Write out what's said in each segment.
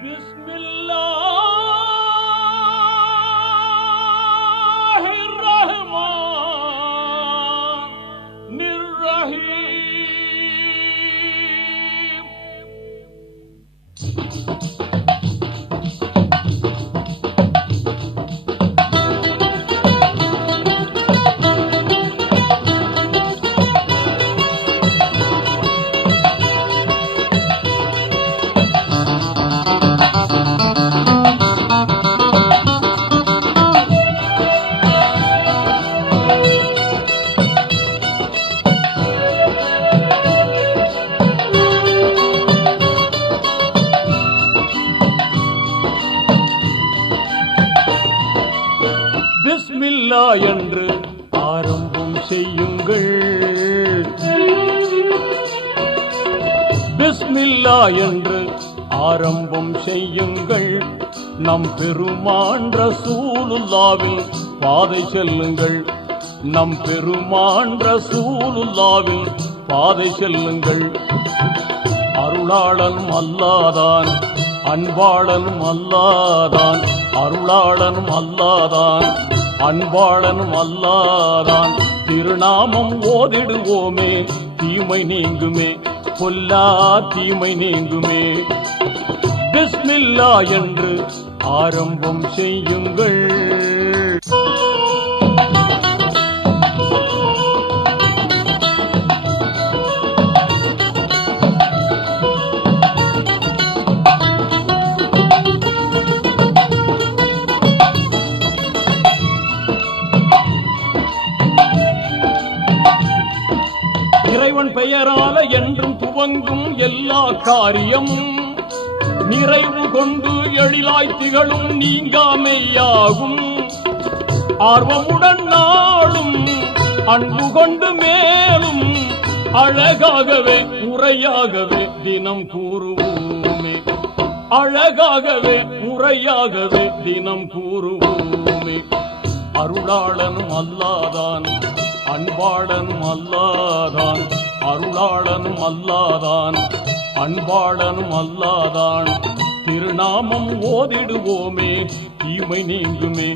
பிஸ்மில்லா என்று ஆரம்பம் செய்யுங்கள். பிஸ்மில்லா என்று ஆரம்பம் செய்யுங்கள். நம் பெருமான் ரசூலுல்லாவின் பாதை செல்லுங்கள். நம் பெருமான் ரசூலுல்லாவின் பாதை செல்லுங்கள். அருளாளனும் அல்லாதான், அன்பாளனும் அல்லாதான். அருளாளனும் அல்லாதான், அன்பாளனும் அல்லாதான். திருநாமம் ஓதிடுவோமே, தீமை நீங்குமே, பொல்லா தீமை நீங்குமே. பிஸ்மில்லா என்று ஆரம்பம் செய்யுங்கள். இறைவன் பெயரால என்றும் துவங்கும் எல்லா காரியமும் நிறைவு கொண்டு எழிலாய் திகழும் நீங்காமையாகும். ஆர்வமுடன் நாளும் அன்பு கொண்டு மேலும் அழகாகவே முறையாகவே தினம் கூறுவோமே. அழகாகவே முறையாகவே தினம் கூறுவோமே. அருளாளனும் அல்லாதான், அன்பாளனும் அல்லாதான். அருளாளனும் அல்லாதான், அன்பாளனும் அல்லாதான். திருநாமம் ஓதிடுவோமே, தீமை நீங்குமே,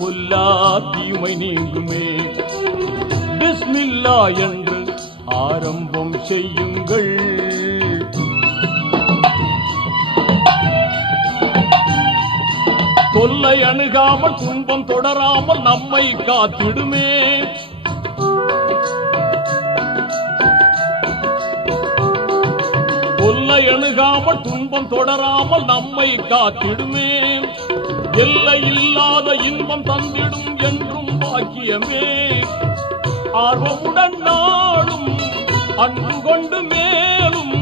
பொல்லா தீமை நீங்குமே. பிஸ்மில்லா என்று ஆரம்பம் செய்யுங்கள். தொல்லை அணுகாமல் துன்பம் தொடராமல் நம்மை காத்திடுமே. தொல்லை அணுகாமல் துன்பம் தொடராமல் நம்மை காத்திடுமே. எல்லை இல்லாத இன்பம் தந்திடும் என்றும் பாக்கியமே. ஆர்வமுடன் நாளும் அன்பு கொண்டு மேலும்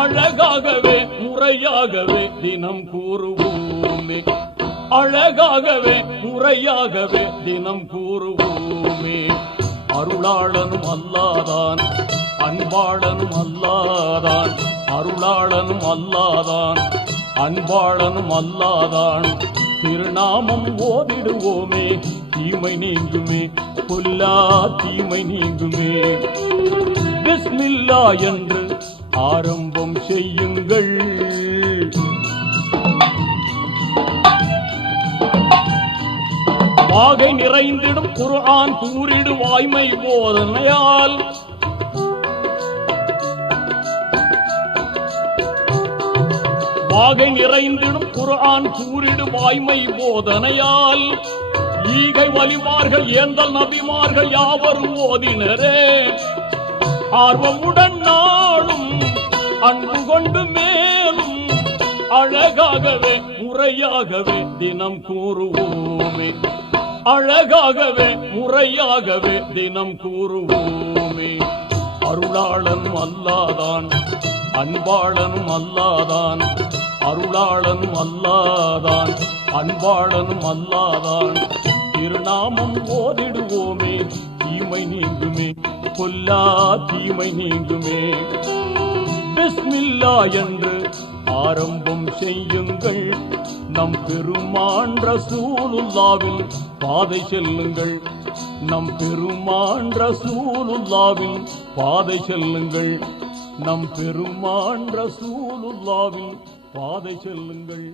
அழகாகவே முறையாகவே தினம் கூறுவோமே. அழகாகவே முறையாகவே தினம் கூறுவோமே. அருளாளனும் அல்லாதான், அன்பாளனும் அல்லாதான். அருளாளனும் அல்லாதான், அன்பாளனும் அல்லாதான். திருநாமம் ஓதிடுவோமே, தீமை நீங்குமே, பொல்லா தீமை நீங்குமே. பிஸ்மில்லா என்று ஆரம்பம் செய்யுங்கள். வாகை நிறைந்திடும் குர்ஆன் கூறிடு வாய்மை போதனையால். வாகை நிறைந்திடும் குர்ஆன் கூறிடு வாய்மை போதனையால். ஈகை வலிமார்கள் ஏந்தல் நபிமார்கள் யாவரும் ஓதினரே. ஆர்வமுடன் நாளும் அன்பு கொண்டு மேலும் அழகாகவே முறையாகவே தினம் கூறுவோமே. அழகாகவே முறையாகவே தினம் கூறுவோமே. அருளாளனும் அல்லாதான், அன்பாளனும் அல்லாதான். அருளாளனும் அல்லாதான், அன்பாளனும் அல்லாதான். திருநாமம் ஓதிடுவோமே, தீமை நீங்குமே, பொல்லா தீமை நீங்குமே. பிஸ்மில்லா என்று ஆரம்பம் செய்யுங்கள். நம் பெருமான் ரசூலுல்லாவின் பாதை செல்லுங்கள். நம் பெருமான் ரசூலுல்லாவின் பாதை செல்லுங்கள். நம் பெருமான் ரசூலுல்லாவின் பாதை செல்லுங்கள்.